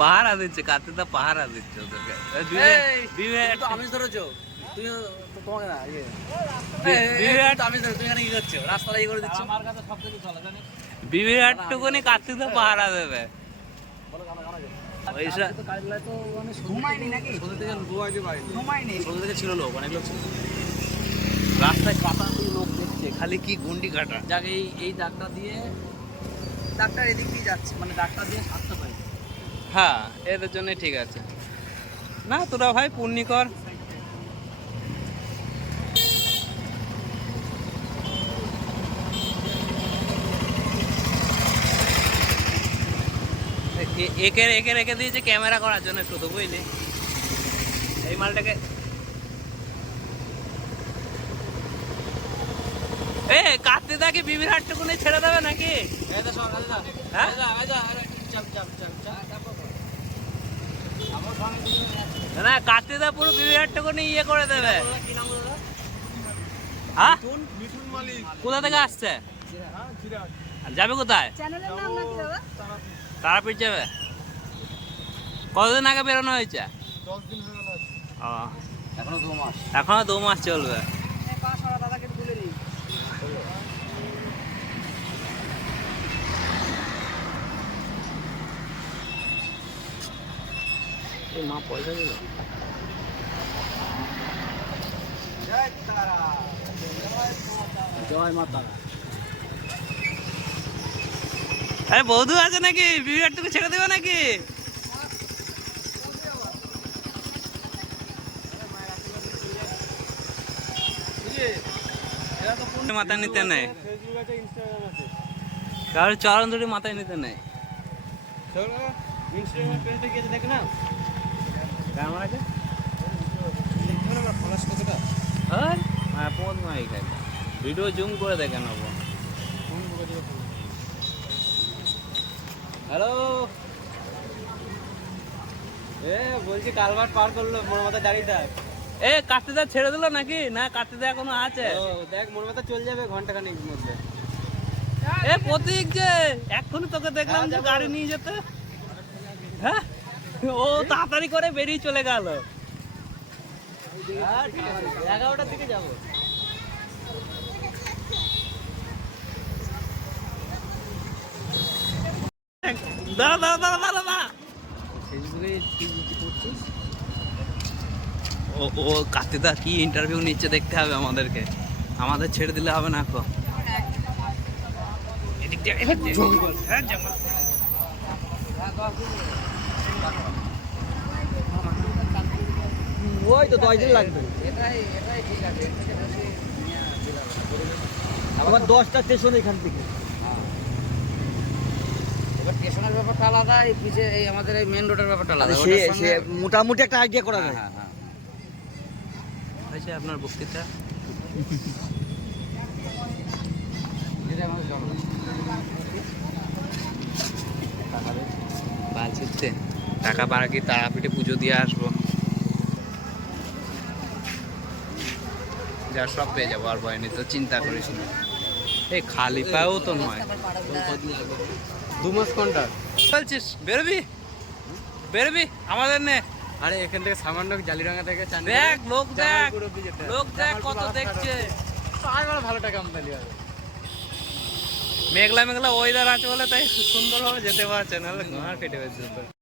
পাহারা দিচ্ছে কাতিদা পাহারা দিচ্ছে ওদেরকে। তো ধরেছো। তুমি তোমাকে না ইয়ে। বিরাট- ধরে তুমি এখানে কি করছ? রাস্তাটা ইয়ে করে দিচ্ছ? আমার কাছে সব কিছু চলে জানিস? বিবিরাটটুকুনি কাতিদা পাহারা দেবে। ওইসব ঘুমায়নি নাকি? সোজা থেকে ঘুমাইতে পারিনি ঘুমায়নি সোজা থেকে ছিল লোক অনেক লোক ছিল। রাস্তায় কাটাতে লোক দেখছে খালি কি গুন্ডি কাটা যাক এই এই দাগটা দিয়ে ডাক্তার এদিক দিয়ে যাচ্ছে মানে ডাক্তার দিয়ে পারি হ্যাঁ এদের জন্য ঠিক আছে। না তোরা ভাই পূর্ণি কর। একে একে রেখে দিয়েছে ক্যামেরা করার জন্য শুধু বুঝলি? এই মালটাকে এ কাটতে তাকে বিবির হাটটুকুনি ছেড়ে দেবে নাকি? হ্যাঁ? এই যা এই যা এই যা, চাপ চাপ চাপ চাপ চাপ আমার সঙ্গে দুজন আছে। না কাটতে দা পুরো দুই হাজার টাকা নিয়ে ইয়ে করে দেবে। হ্যাঁ? কোথা থেকে আসছে? হ্যাঁ যাবে কোথায়? তারা পিঠ তারাপীঠ যাবে। কতদিন আগে বেরোনো হয়েছে? হয়ে এখনও দু মাস। এখনও দু মাস চলবে দাদাকে তুলে দিই এই মা পয়সা দিল। জয় মাতা আরে বৌধু আছে নাকি? বিবির টুকু ছেড়ে দেবে নাকি? মাথায় নিতে নেই। ফেসবুক আছে ইনস্টাগ্রাম আছে কারোর চরণ ধরে মাথায় নিতে নেই। ইনস্টাগ্রাম পেজটা গিয়ে দেখে না ভিডিও জুম করে দেখে নেব। ফোন যোগাযোগ করুন হ্যালো? এ বলছি কালভার্ট পার করল মোর মাথা দাঁড়িয়ে থাক এ ছেড়ে দিলো নাকি? না কার্তিদা এখনও আছে। ও দেখ মোর মাথা চলে যাবে ঘণ্টা খানিক মধ্যে। এ প্রতীক যে এক্ষুনি তোকে দেখলাম যে হ্যাঁ, গাড়ি নিয়ে যেতে। হ্যাঁ? ও তাড়াতাড়ি করে বেরিয়ে চলে গেল। হ্যাঁ এগারোটার দিকে যাব। দাঁড়া দাঁড়া দাঁড়া দাঁড়া দাঁড়া। ও ও কার্তিদা কি ইন্টারভিউ নিচ্ছে দেখতে হবে আমাদেরকে। আমাদের ছেড়ে দিলে হবে না এখন। এদিক। হ্যাঁ, ওই তো দশ দিন লাগবে। আমার দশটা স্টেশন এখান থেকে। এবার স্টেশনের ব্যাপারটা আলাদা এই পিছে এই আমাদের এই মেন রোডের ব্যাপারটা আলাদা। সে মোটামুটি একটা আইডিয়া করা হ্যাঁ যায়। হ্যাঁ হ্যাঁ হয়েছে আপনার বক্তৃতা? টাকা পাড়া কি তারাপীঠে পুজো দিয়ে আসব? যা সব পেয়ে যাব আর ভয় নেই তো চিন্তা করিস না। এই খালি পায়েও তো নয়। দু মাস কোনটা? বলছিস বেরোবি? বেরোবি আমাদের নে। আরে এখান থেকে সামান্য জালিরাঙ্গা থেকে দেখ লোক দেখ। লোক দেখ কত দেখছে। ভালো টাকা আমদানি হবে। মেঘলা মেঘলা ওয়েদার আছে বলে তাই সুন্দর সুন্দরভাবে যেতে পারছে নাহলে ঘোড়া কেটে পেয়েছে